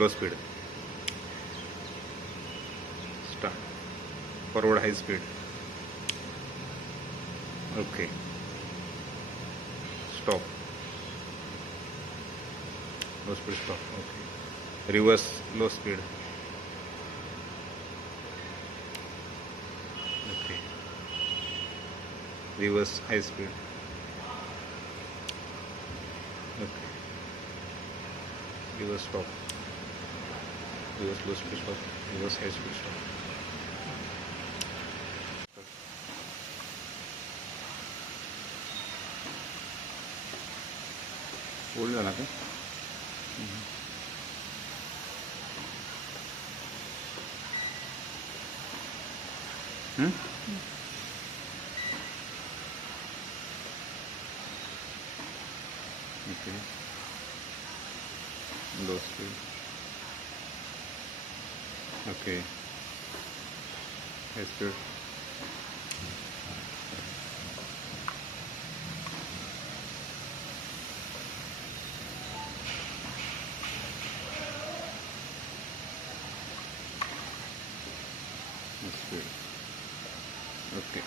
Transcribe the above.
low speed. Start. Forward high speed. Okay. Stop. Low speed stop. Okay. Reverse low speed. Okay. Reverse high speed. Okay. Reverse stop. Reverse low speed stop. Reverse high speed stop. Hold on, okay? Okay. Low speed. Okay. High speed. High speed. Okay.